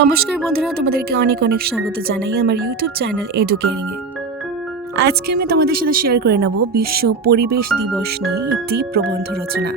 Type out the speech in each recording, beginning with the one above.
নমস্কার বন্ধুরা, তোমাদেরকে অনেক অনেক স্বাগত জানাই আমার ইউটিউব চ্যানেল এডুকেয়ারিং এ। আজকে আমি তোমাদের সাথে শেয়ার করে নেব বিশ্ব পরিবেশ দিবস নিয়ে একটি প্রবন্ধ রচনা।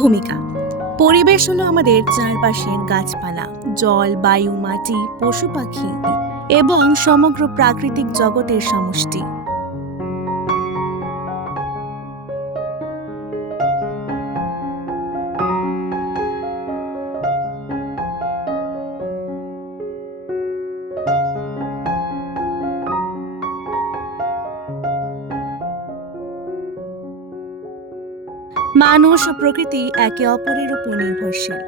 ভূমিকা। পরিবেশ হলো আমাদের চারপাশের গাছপালা, জল, বায়ু, মাটি, পশু পাখি এবং সমগ্র প্রাকৃতিক জগতের সমষ্টি। মানুষ ও প্রকৃতি একে অপরের উপর নির্ভরশীল।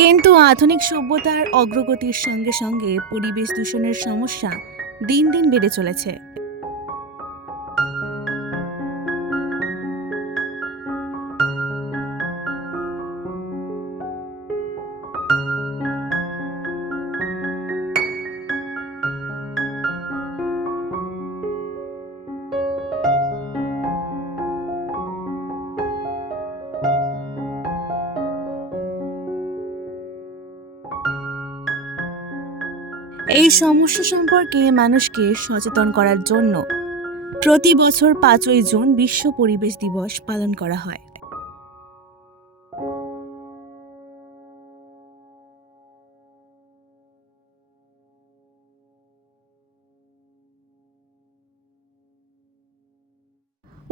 কিন্তু আধুনিক সভ্যতার অগ্রগতির সঙ্গে সঙ্গে পরিবেশ দূষণের সমস্যা দিন দিন বেড়ে চলেছে। এই সমস্যা সম্পর্কে মানুষকে সচেতন করার জন্য প্রতি বছর 5ই জুন বিশ্ব পরিবেশ দিবস পালন করা হয়।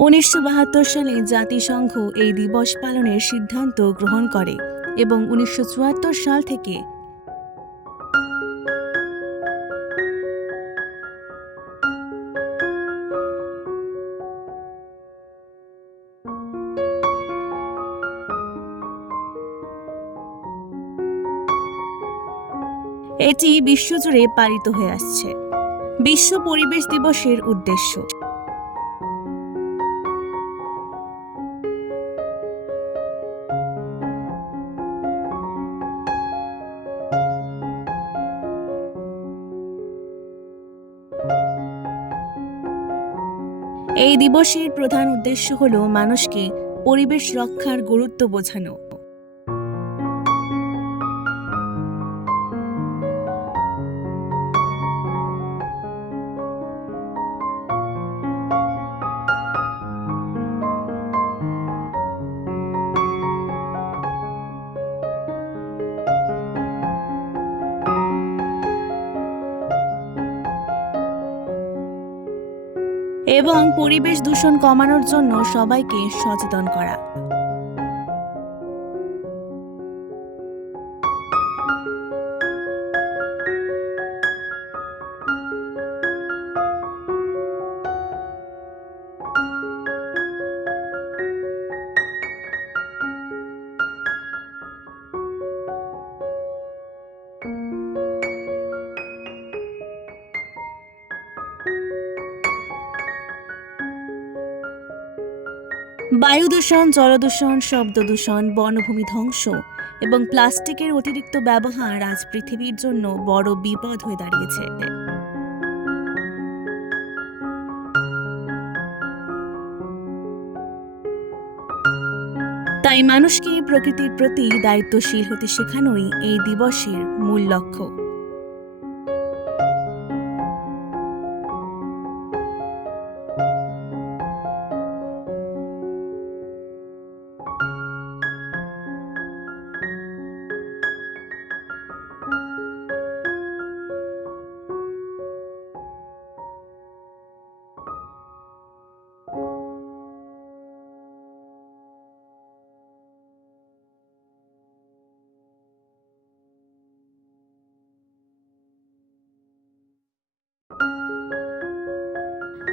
উনিশশো সালে জাতিসংঘ এই দিবস পালনের সিদ্ধান্ত গ্রহণ করে এবং 1974 সাল থেকে এটি বিশ্বজুড়ে পালিত হয়ে আসছে। বিশ্ব পরিবেশ দিবসের উদ্দেশ্য। এই দিবসের প্রধান উদ্দেশ্য হল মানুষকে পরিবেশ রক্ষার গুরুত্ব বোঝানো। এবং পরিবেশ দূষণ কমানোর জন্য সবাইকে সচেতন করা। বায়ু দূষণ, জলদূষণ, শব্দ দূষণ, বনভূমি ধ্বংস এবং প্লাস্টিকের অতিরিক্ত ব্যবহার আজ পৃথিবীর জন্য বড় বিপদ হয়ে দাঁড়িয়েছে। তাই মানুষকে প্রকৃতির প্রতি দায়িত্বশীল হতে শেখানোই এই দিবসের মূল লক্ষ্য।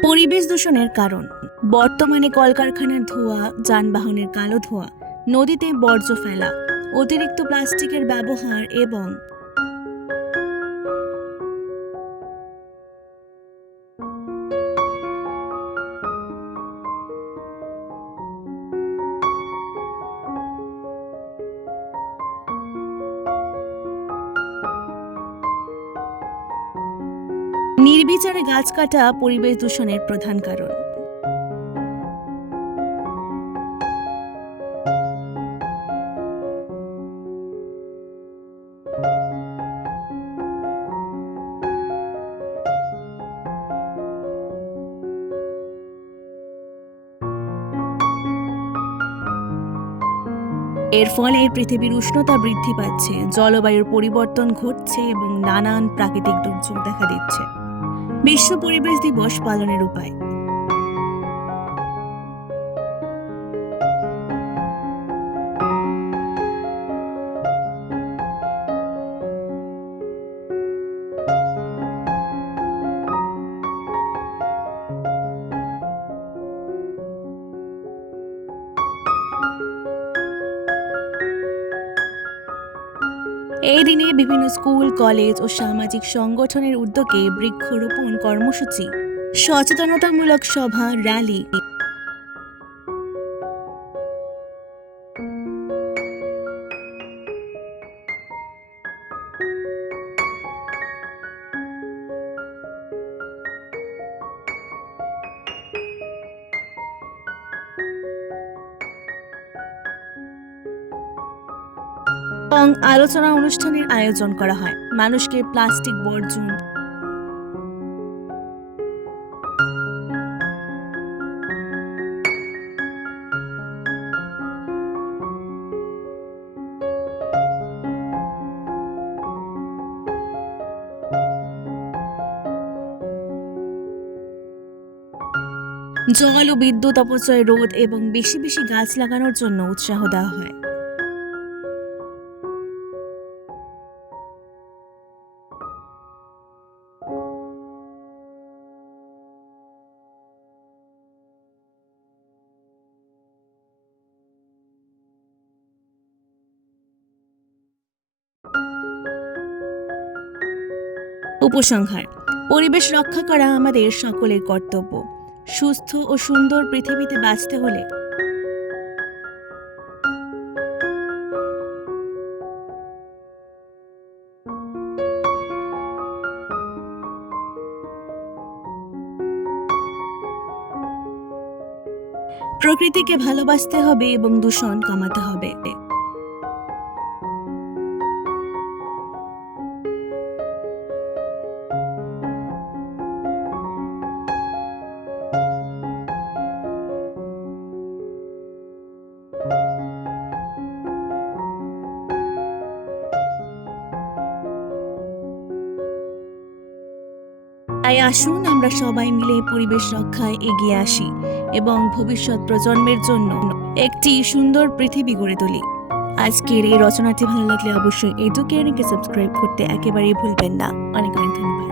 পরিবেশ দূষণের কারণ। বর্তমানে কলকারখানার ধোঁয়া, যানবাহনের কালো ধোঁয়া, নদীতে বর্জ্য ফেলা, অতিরিক্ত প্লাস্টিকের ব্যবহার এবং নির্বিচারে গাছ কাটা পরিবেশ দূষণের প্রধান কারণ। এর ফলে পৃথিবীর উষ্ণতা বৃদ্ধি পাচ্ছে, জলবায়ুর পরিবর্তন ঘটছে এবং নানান প্রাকৃতিক দুর্যোগ দেখা দিচ্ছে। বিশ্ব পরিবেশ দিবস পালনের উপায়। এই দিনে বিভিন্ন স্কুল, কলেজ ও সামাজিক সংগঠনের উদ্যোগে বৃক্ষরোপণ কর্মসূচি, সচেতনতামূলক সভা, র্যালি, এবং আলোচনা অনুষ্ঠানের আয়োজন করা হয়। মানুষকে প্লাস্টিক বর্জন, জল ও বিদ্যুৎ অপচয় রোধ এবং বেশি বেশি গাছ লাগানোর জন্য উৎসাহ দেওয়া হয়। উপসংহার: পরিবেশ রক্ষা করা আমাদের সকলের কর্তব্য। সুস্থ ও সুন্দর পৃথিবীতে বাঁচতে হলে প্রকৃতিকে ভালোবাসতে হবে এবং দূষণ কমাতে হবে। তাই আসুন আমরা সবাই মিলে পরিবেশ রক্ষায় এগিয়ে আসি এবং ভবিষ্যৎ প্রজন্মের জন্য একটি সুন্দর পৃথিবী গড়ে তুলি। আজকের এই রচনাটি ভালো লাগলে অবশ্যই এডুকেয়ারিংকে সাবস্ক্রাইব করতে একেবারেই ভুলবেন না। অনেক অনেক ধন্যবাদ।